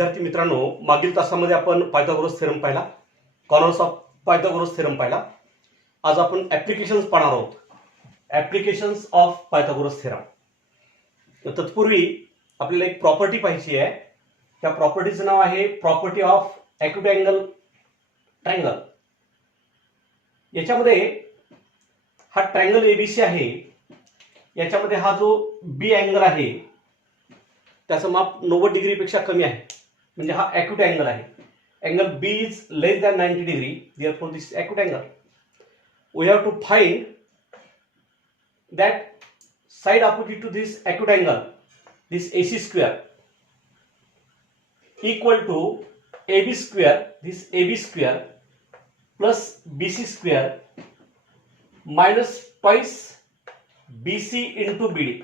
विद्यार्थी मित्रांनो, मागील तासामध्ये आपण पायथागोरस थेरम पाहिला, कॉर्नर्स ऑफ पायथागोरस थेरम पाहिला. आज आपण ऍप्लिकेशन्स पाहणार आहोत. Applications of Pythagoras theorem. तत्पूर्वी आपल्याला एक प्रॉपर्टी पाहिजे आहे. त्या प्रॉपर्टीचं नाव आहे property of acute angle triangle. याच्यामध्ये हा ट्रायंगल एबीसी आहे, याच्यामध्ये हा जो बी अँगल आहे त्याचं माप 90 डिग्री पेक्षा कमी आहे, म्हणजे हा ॲक्यूट अँगल आहे. Angle B is less than 90 degree, therefore this is acute angle. We have to find that side opposite to this acute angle, this AC square, equal to AB square, this AB square plus BC square minus twice BC into BD.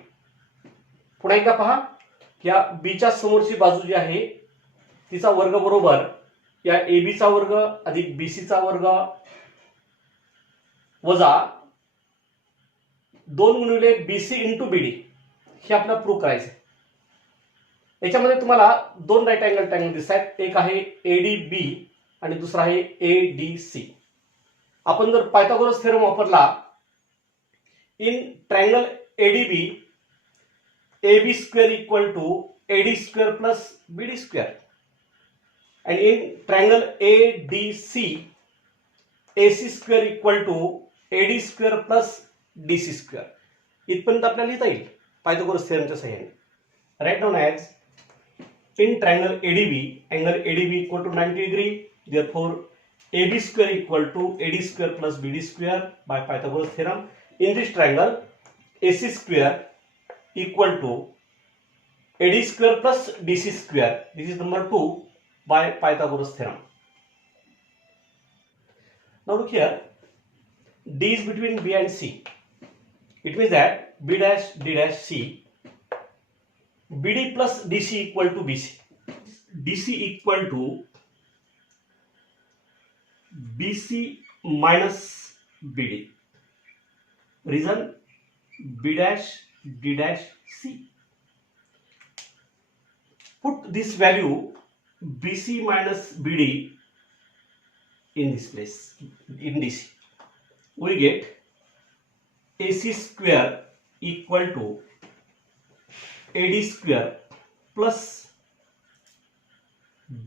पुन्हा एकदा पहा, या बीच्या समोरची बाजू जी आहे तिचा वर्ग बरोबर या एबीचा वर्ग अधिक बीसीचा वर्ग वजा 2 गुणिले बीसी इंटू बीडी, हे आपल्याला प्रूव्ह करायचं आहे. याच्यामध्ये तुम्हाला दोन राईट अँगल ट्रायंगल दिसतात. एक आहे एडीबी आणि दुसरा आहे एडीसी. आपण जर पायथागोरस थेरम वापरला in triangle ADB, AB square equal to AD square plus BD square, and in triangle ADC, AC square equal to AD square plus DC square. इथपर्यंत आपल्याला लिहिता येईल पायथागोरस थेरमच्या सहाय्याने. Write down as in triangle ADB, angle ADB equal to 90 degree, therefore AB square equal to AD square plus BD square by Pythagoras theorem. In this triangle AC square equal to AD square plus DC square. This is number 2 by Pythagoras theorem. Now look here, D is between B and C. It means that B dash D dash C, BD plus DC equal to BC. DC equal to BC minus BD. Reason B dash D dash C. Put this value BC minus BD in this place, in DC. We get AC square equal to AD square plus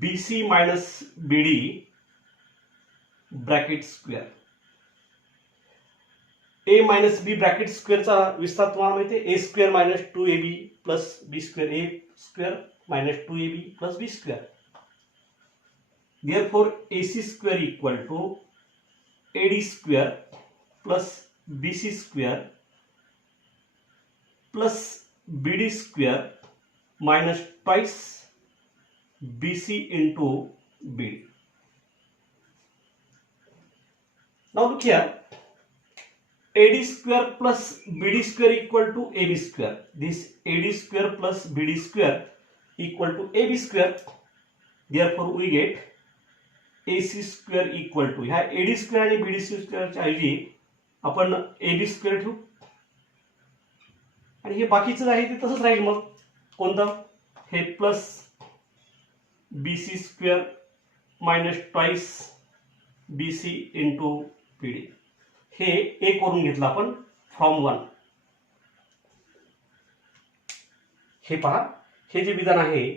BC minus BD bracket square. A minus B bracket square चा विस्तार तुम्हाला माहिती आहे. A square minus 2AB plus B square, A square minus 2AB plus B square. Therefore AC square equal to AD square plus BC square plus BD square minus twice BC into BD. Now look here, AD square plus BD square equal to AB square. This AD square plus BD square equal to AB square. Therefore we get AC square equal to, ह्या AD square आणि BD square च्या ऐवजी आपण AB square ठेवू आणि हे बाकीचं आहे ते तसंच राहील. मग कोणतं, हे plus BC square minus twice BC into BD. हे एक करून घेतलं आपण फ्रॉम 1. हे पहा, हे जे विधान आहे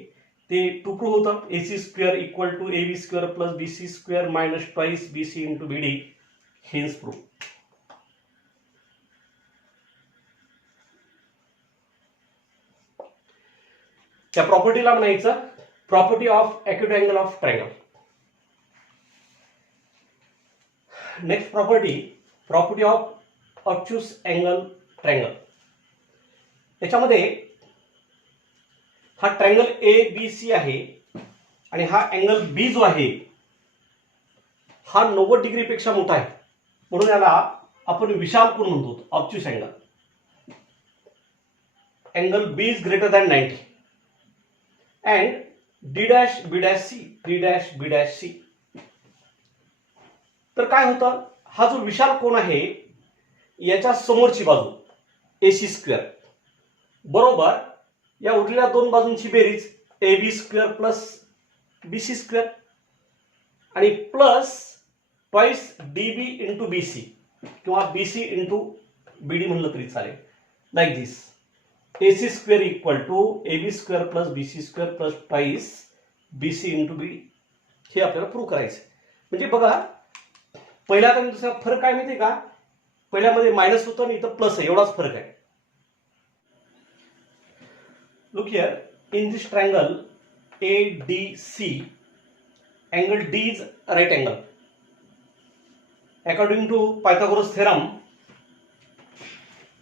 ते टू प्रूव्ह होतं. AC square equal to AB square plus BC square minus twice BC into BD, hence prove. त्या प्रॉपर्टीला म्हणायचं property of acute angle of triangle. Next property of obtuse angle triangle. याच्यामध्ये हा ट्रायंगल ABC आहे आणि हा angle B जो आहे हा 90 डिग्री पेक्षा मोठा आहे, म्हणून याला आपण विशाल कोन म्हणतो, obtuse angle. Angle B is greater than 90 and D dash B dash C, D dash B dash C. तर काय होतं, हा जो विशाल कोन आहे याच्या समोरची बाजू AC स्क्वेअर बरोबर या उरलेल्या दोन बाजूंची बेरीज AB square plus BC square आणि plus twice DB into BC किंवा BC इंटू BD म्हणलं तरी चालेल. Like this AC square equal to AB square plus BC square plus twice BC into BD हे आपल्याला प्रूव्ह करायचं. म्हणजे बघा पहिल्या आणि दुसरा फरक काय माहिती का, पहिल्यामध्ये मायनस होतं आणि इथं प्लस आहे, एवढाच फरक आहे. Look here, in this triangle ADC, angle D is right angle. According to Pythagoras theorem,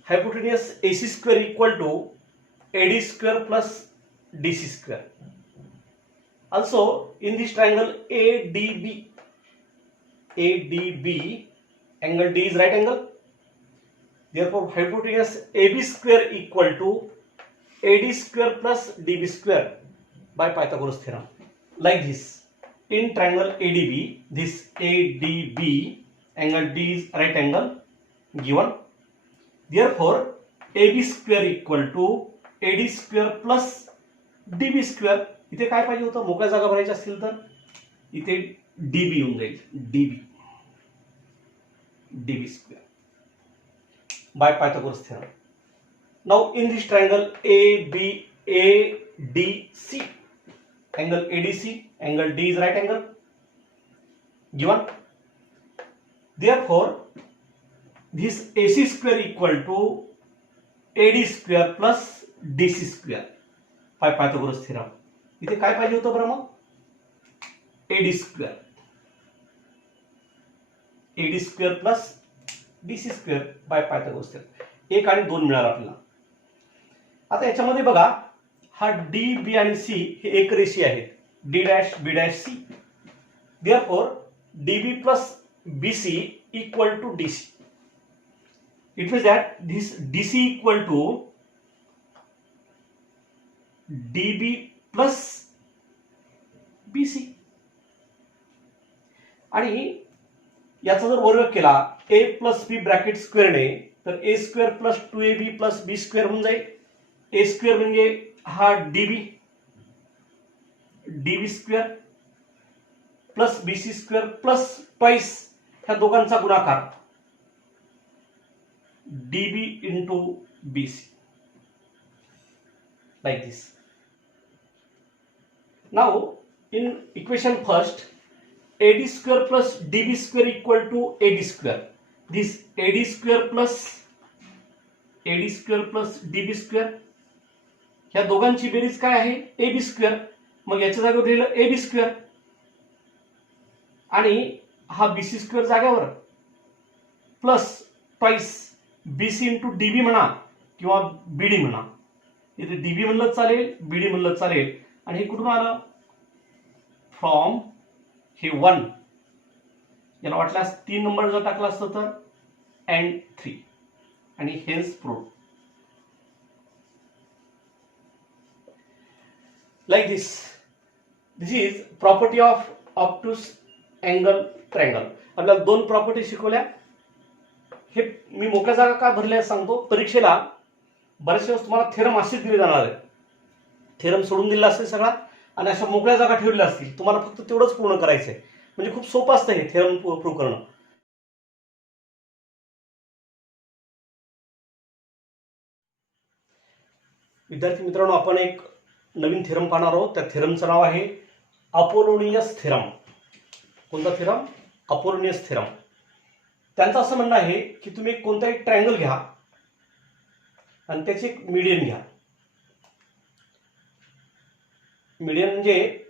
hypotenuse AC square equal to AD square plus DC square. Also, in this triangle ADB, angle D is right angle. Therefore, hypotenuse AB square equal to AD square plus DB square by Pythagoras theorem. Like this, in triangle ADB, this ADB angle D is right angle given. Therefore, AB square equal to AD square plus DB square. इथे काय पाहिजे होतं, मोकळ्या जागा भरायची असतील तर इथे DB येऊन जाईल, DB square by Pythagoras theorem. Now in this triangle ADC, angle ADC, angle D is right angle given. Therefore, this AC square equal to AD square plus DC square by Pythagoras theorem. इथे काय पाहिजे होतं बरं मग, AD square plus DC square by Pythagoras theorem. 1 आणि 2 मिळाला आपल्याला. आता याच्यामध्ये बघा हा D, B आणि C हे एक रेषीय आहेत, D dash B dash C. Therefore, DB plus BC equal to DC. It means that this DC equal to DB plus BC. आणि याचा जर वर्ग केला A प्लस B ब्रॅकेट स्क्वेअरने तर A square plus 2AB plus B square होऊन जाईल. A square म्हणजे हा DB square plus BC square plus twice ह्या दोघांचा गुणाकार DB into BC, like this. Now in equation first, AD square plus DB square equal to AD square. This AD square plus DB square ह्या दोघांची बेरीज काय आहे, AB square. मग याच्या जागेवर लिहिलं AB स्क्वेअर आणि हा BC स्क्वेअर जागेवर plus twice BC into DB म्हणा किंवा BD म्हणा. इथे DB म्हणलं चालेल, BD म्हणलं चालेल. आणि हे कुठून आलं, फ्रॉम हे 1 याला वाटल्यास 3 नंबर जर टाकला असतं तर अँड 3 आणि hence proved. Like this, this is property of obtuse angle triangle. आपल्याला 2 प्रॉपर्टी शिकवल्या. हे मी मोकळ्या जागा का भरल्या सांगतो, परीक्षेला बरेच वेळेस तुम्हाला थेरम असेच दिले जाणार आहे, थेरम सोडून दिला असेल सगळा आणि अशा मोकळ्या जागा ठेवलेल्या असतील, तुम्हाला फक्त तेवढंच पूर्ण करायचंय. म्हणजे खूप सोपं असतं हे थेरम प्रूव्ह करणं. विद्यार्थी मित्रांनो, आपण एक नवीन थेरम पाहणार आहोत. त्या थेरमचं नाव आहे अपोलोनियस थेरम. कोणता थेरम, अपोलोनियस थेरम. त्यांचं असं म्हणणं आहे की तुम्ही कोणताही ट्रायंगल घ्या आणि त्याचे एक मीडियन घ्या. मीडियन म्हणजे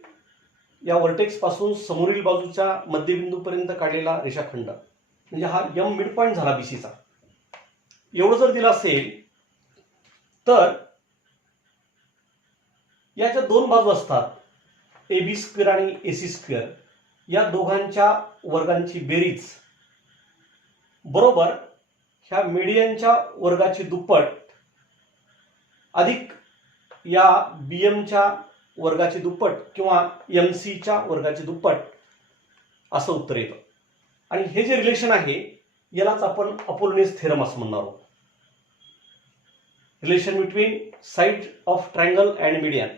या व्हर्टेक्स पासून समोरील बाजूच्या मध्यबिंदूपर्यंत काढलेला रेषाखंड, म्हणजे हा M मिड पॉइंट झाला BCचा. एवढं जर दिलं असेल तर याच्या 2 बाजू असतात, AB स्क्वेअर आणि AC स्क्वेअर. या दोघांच्या वर्गांची बेरीज बरोबर ह्या मीडियनच्या वर्गाची दुप्पट अधिक या BMच्या वर्गाची दुप्पट किंवा MC च्या वर्गाची दुप्पट असं उत्तर येतं. आणि हे जे रिलेशन आहे यालाच आपण अपोलोनियस थेरम असं म्हणणार आहोत. Relation between side of triangle and median.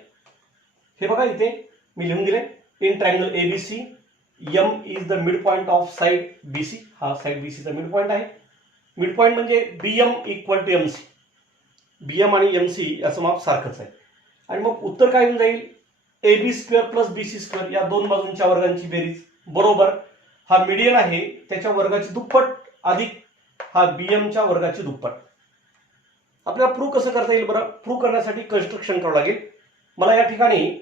हे बघा इथे मी लिहून दिले, in triangle ABC M is the mid point of side BC. हा साइड बीसीचा मिड पॉइंट आहे. मिड पॉइंट म्हणजे BM equal to MC. BM आणि एमसी याचं माप सारखंच आहे. आणि मग उत्तर काय होऊन जाईल, AB square plus BC square या दोन बाजूंच्या वर्गांची बेरीज बरोबर हा मीडियन आहे त्याच्या वर्गाची दुप्पट अधिक हा बीएमच्या वर्गाची दुप्पट. आपल्याला प्रूव्ह कसं करता येईल बरं. प्रूव्ह करण्यासाठी कन्स्ट्रक्शन करावं लागेल. मला या ठिकाणी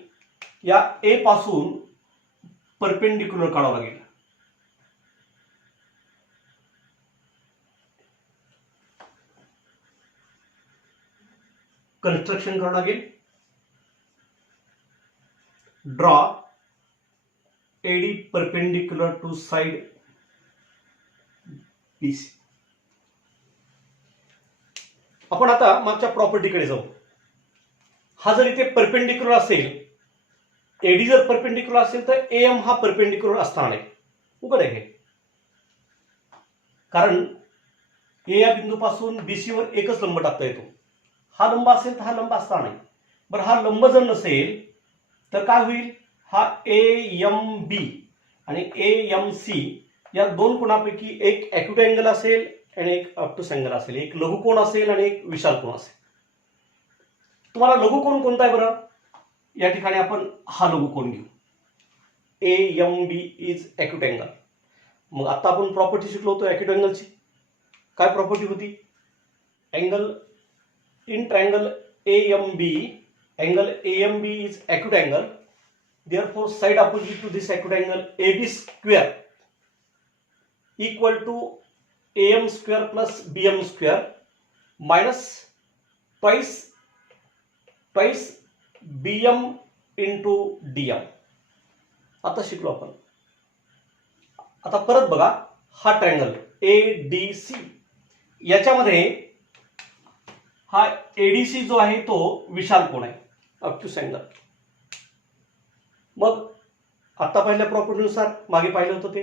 या ए पासून परपेंडिक्युलर काढावं लागेल. कन्स्ट्रक्शन करावं लागेल. Draw AD perpendicular to side BC. आपण आता मागच्या प्रॉपर्टीकडे जाऊ. हा जर इथे परपेंडिक्युलर असेल, एडी जर परपेंडिक्युलर असेल तर एएम हा परपेंडिक्युलर असणार नाही. उघड आहे. कारण ए या बिंदूपासून BC वर एकच लंब टाकता येतो. हा लंब असेल तर हा लंब असणार नाही. बरं हा लंब जर नसेल तर काय होईल, हा AMB आणि AMC या दोन कोणापैकी एक ॲक्यूट अँगल असेल आणि एक ऑब्ट्यूस अँगल असेल. एक लघुकोन असेल आणि एक विशाल कोन असेल. तुम्हाला लघुकोन कोणता आहे बरं. या ठिकाणी आपण हा लघुकोन घेऊ. AMB is acute angle. मग आता आपण प्रॉपर्टी शिकलो होतो ॲक्यूट अँगलची. काय प्रॉपर्टी होती, angle in triangle AMB, angle AMB is acute angle. Therefore, side opposite to this acute angle AB square equal to AM square plus BM square minus twice BM into DM. आता शिकलो आपण. आता परत बघा, हा triangle ADC याच्यामध्ये हा ADC जो आहे तो विशाल कोन आहे, ऑब्ट्यूस अँगल. मग आता पहिल्या प्रॉपर्टीनुसार मागे पाहिलं होतं ते,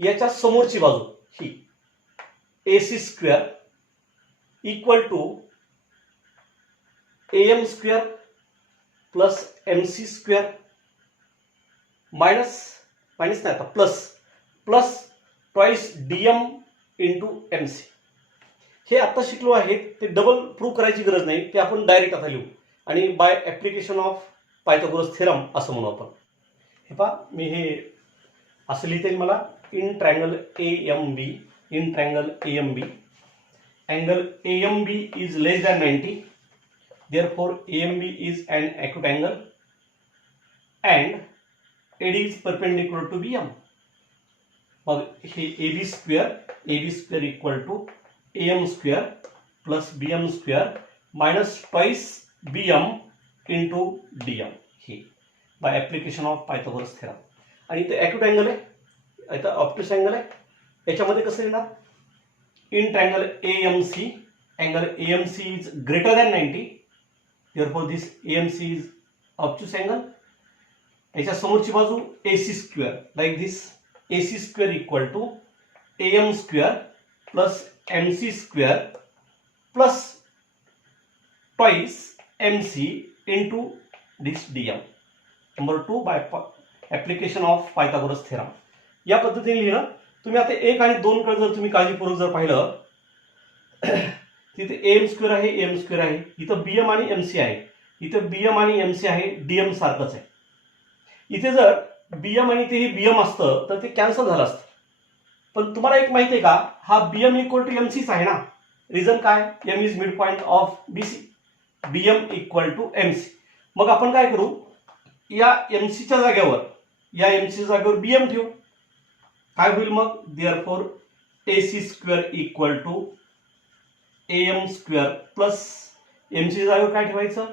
याच्या समोरची बाजू ही AC square equal to AM square plus MC square minus नाही आता plus twice DM into MC. हे आता शिकलो आहे ते डबल प्रूव्ह करायची गरज नाही, ते आपण डायरेक्ट आता लिहू आणि by application of Pythagoras theorem असं म्हणू आपण. हे पहा, मी हे असं लिहिता येईल मला. In triangle AMB angle AMB is less than 90. Therefore AMB is an acute angle and AD is perpendicular to BM. मग हे AB square equal to AM square plus BM square minus twice BM into DM. हे by application of Pythagoras theorem. आणि इथे acute angle आहे, इथं obtuse angle आहे. याच्यामध्ये कसं येणार, in triangle AMC angle AMC is greater than 90. Therefore this AMC is obtuse angle. याच्या समोरची बाजू AC square like this. AC square equal to AM square plus MC square plus twice MC into this DM. Number 2 by application of Pythagoras theorem. या पद्धतीने लिहिलं. तुम्ही आता 1 आणि 2 कडे जर तुम्ही काळजीपूर्वक जर पाहिलं, तिथे AM स्क्वेअर आहे, AM स्क्वेअर आहे. इथं BM आणि MC आहे. इथं BM आणि MC आहे, DM सारखंच आहे. इथे जर BM आणि ते BM असतं तर ते कॅन्सल झालं असतं. पण तुम्हाला एक माहिती आहे का, हा BM इक्वल टू MCच आहे ना. रिझन काय, M is mid point of BC. BM equal to MC. मग आपण काय करू, या MCच्या जागेवर BM ठेवू. काय होईल मग, therefore AC square equal to AM square plus MC जागेवर काय ठेवायचं,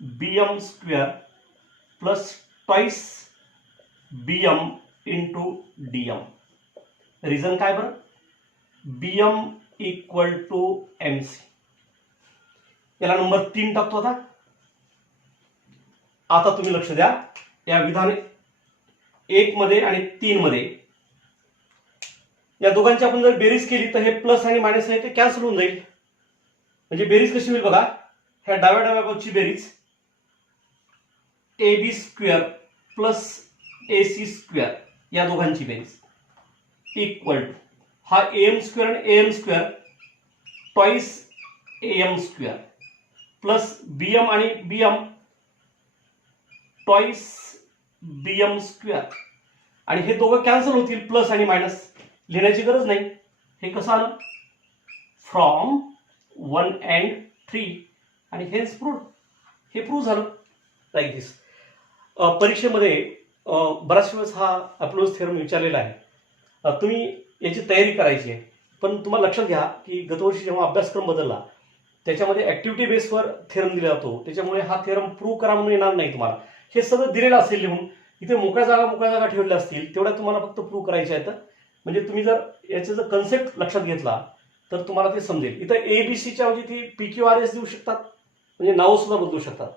BM square plus twice BM into DM. Reason काय बरं, BM इक्वल टू MC. याला नंबर 3 टाकतो. आता तुम्ही लक्ष द्या, या विधान 1 मध्ये आणि 3 मध्ये या दोघांची आपण जर बेरीज केली तर हे प्लस आणि मायनस आहे ते कॅन्सल होऊन जाईल. म्हणजे बेरीज कशी होईल बघा, ह्या डाव्या बाजूची बेरीज AB square plus AC square या दोघांची बेरीज इक्वल टू हा AM स्क्वेअर आणि AM square twice AM square plus BM आणि BM ट्वाइस BM स्क्वेअर आणि हे दोघं कॅन्सल होतील प्लस आणि मायनस लिहिण्याची गरज नाही. हे कसं आलं फ्रॉम 1 and 3 आणि हेच प्रूव्ड. हे प्रूव्ह झालं लाईक दिस. परीक्षेमध्ये बऱ्याच वेळेस हा अप्रोच थेरम विचारलेला आहे. तुम्ही याची तयारी करायची आहे पण तुम्हाला लक्षात घ्या की गतवर्षी जेव्हा अभ्यासक्रम बदलला त्याच्यामध्ये ऍक्टिव्हिटी बेसवर थेरम दिला जातो त्याच्यामुळे हा थेरम प्रूव्ह करा म्हणून येणार नाही तुम्हाला. हे सगळं दिलेलं असेल लिहून इथे मोकळ्या जागा ठेवलेल्या असतील तेवढ्या तुम्हाला फक्त प्रूव्ह करायच्या आहेत. म्हणजे तुम्ही जर याचा जर कन्सेप्ट लक्षात घेतला तर तुम्हाला ते समजेल. इथं ABCच्या म्हणजे ती PQRS देऊ शकतात म्हणजे नाव सुद्धा बदलू शकतात.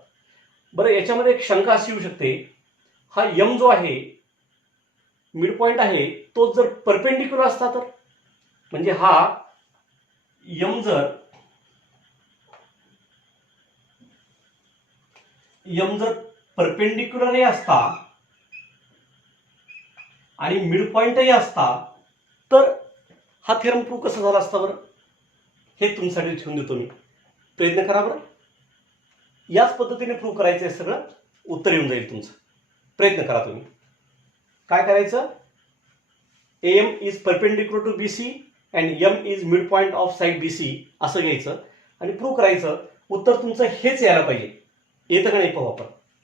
बरं याच्यामध्ये एक शंका अशी येऊ शकते हा M जो आहे मिड पॉइंट आहे तो जर परपेंडिक्युलर असता तर म्हणजे हा M जर परपेंडिक्युलरही असता आणि मिड पॉइंटही असता तर हा थेरम प्रूव्ह कसा झाला असता बरं. हे तुमच्यासाठी ठेवून देतो मी. प्रयत्न करा बरं. याच पद्धतीने प्रूव्ह करायचं आहे सगळं. उत्तर येऊन जाईल तुमचं. प्रयत्न करा तुम्ही. काय करायचं AM is perpendicular to BC and M is mid point of side BC असं घ्यायचं आणि प्रूव्ह करायचं. उत्तर तुमचं हेच यायला पाहिजे. येतं का नाही पाहू आपण.